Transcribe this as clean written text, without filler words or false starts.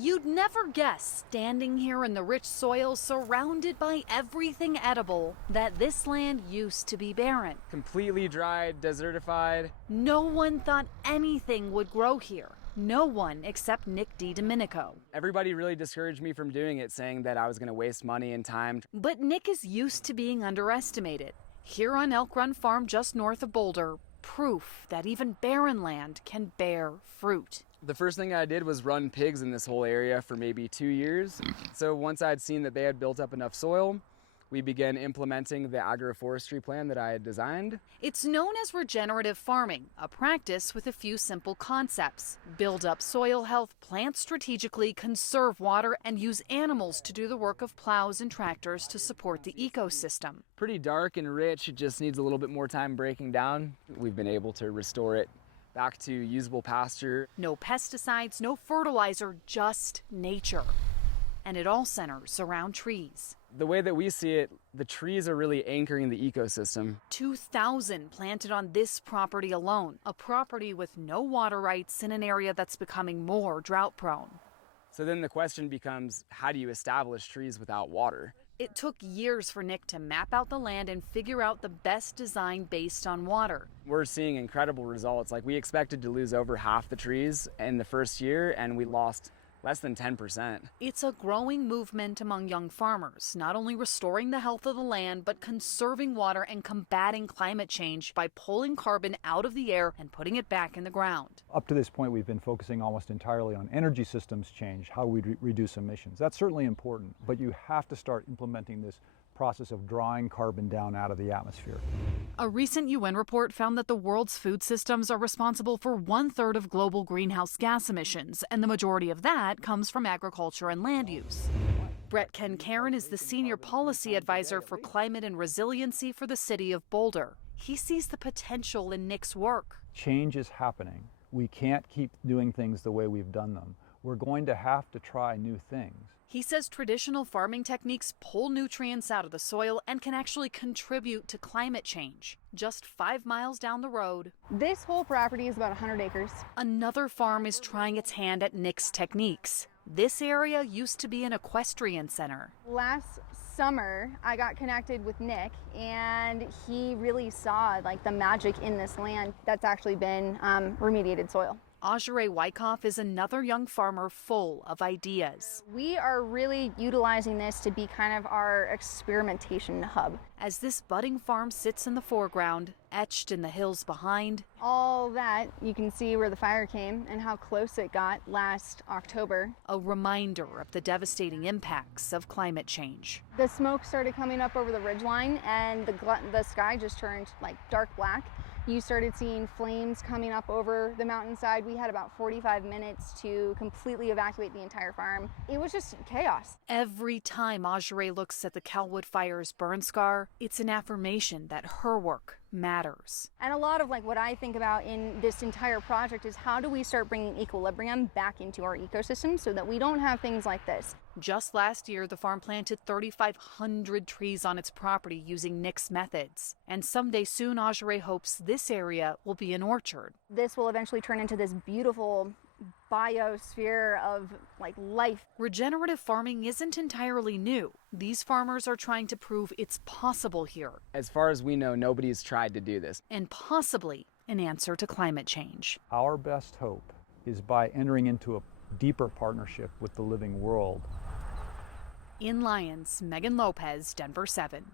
You'd never guess, standing here in the rich soil surrounded by everything edible, that this land used to be barren. Completely dried, desertified. No one thought anything would grow here. No one except Nick DiDomenico. Everybody really discouraged me from doing it, saying that I was going to waste money and time. But Nick is used to being underestimated. Here on Elk Run Farm just north of Boulder, proof that even barren land can bear fruit. The first thing I did was run pigs in this whole area for maybe 2 years. So once I'd seen that they had built up enough soil, we began implementing the agroforestry plan that I had designed. It's known as regenerative farming, a practice with a few simple concepts. Build up soil health, plant strategically, conserve water, and use animals to do the work of plows and tractors to support the ecosystem. Pretty dark and rich, it just needs a little bit more time breaking down. We've been able to restore it back to usable pasture. No pesticides, no fertilizer, just nature. And it all centers around trees. The way that we see it, the trees are really anchoring the ecosystem. 2,000 planted on this property alone, a property with no water rights in an area that's becoming more drought prone. So then the question becomes, how do you establish trees without water? It took years for Nick to map out the land and figure out the best design based on water. We're seeing incredible results. Like, we expected to lose over half the trees in the first year, and we lost less than 10%. It's a growing movement among young farmers, not only restoring the health of the land, but conserving water and combating climate change by pulling carbon out of the air and putting it back in the ground. Up to this point, we've been focusing almost entirely on energy systems change, how we reduce emissions. That's certainly important, but you have to start implementing this process of drawing carbon down out of the atmosphere. A recent UN report found that the world's food systems are responsible for 1/3 of global greenhouse gas emissions, and the majority of that comes from agriculture and land use. Brett Kencairn is the Senior Policy Advisor for Climate and Resiliency for the city of Boulder. He sees the potential in Nick's work. Change is happening. We can't keep doing things the way we've done them. We're going to have to try new things. He says traditional farming techniques pull nutrients out of the soil and can actually contribute to climate change. Just 5 miles down the road, this whole property is about 100 acres. Another farm is trying its hand at Nick's techniques. This area used to be an equestrian center. Last summer, I got connected with Nick, and he really saw the magic in this land that's actually been remediated soil. Audrey Wyckoff is another young farmer full of ideas. We are really utilizing this to be kind of our experimentation hub. As this budding farm sits in the foreground, etched in the hills behind, all that, you can see where the fire came and how close it got last October. A reminder of the devastating impacts of climate change. The smoke started coming up over the ridgeline, and the sky just turned dark black. You started seeing flames coming up over the mountainside. We had about 45 minutes to completely evacuate the entire farm. It was just chaos. Every time Audrey looks at the Calwood Fire's burn scar, it's an affirmation that her work matters. And a lot of what I think about in this entire project is, how do we start bringing equilibrium back into our ecosystem so that we don't have things like this? Just last year, the farm planted 3,500 trees on its property using Nick's methods. And someday soon, Audrey hopes this area will be an orchard. This will eventually turn into this beautiful biosphere of life. Regenerative farming isn't entirely new. These farmers are trying to prove it's possible here. As far as we know, nobody's tried to do this. And possibly an answer to climate change. Our best hope is by entering into a deeper partnership with the living world. In Lyons, Megan Lopez, Denver 7.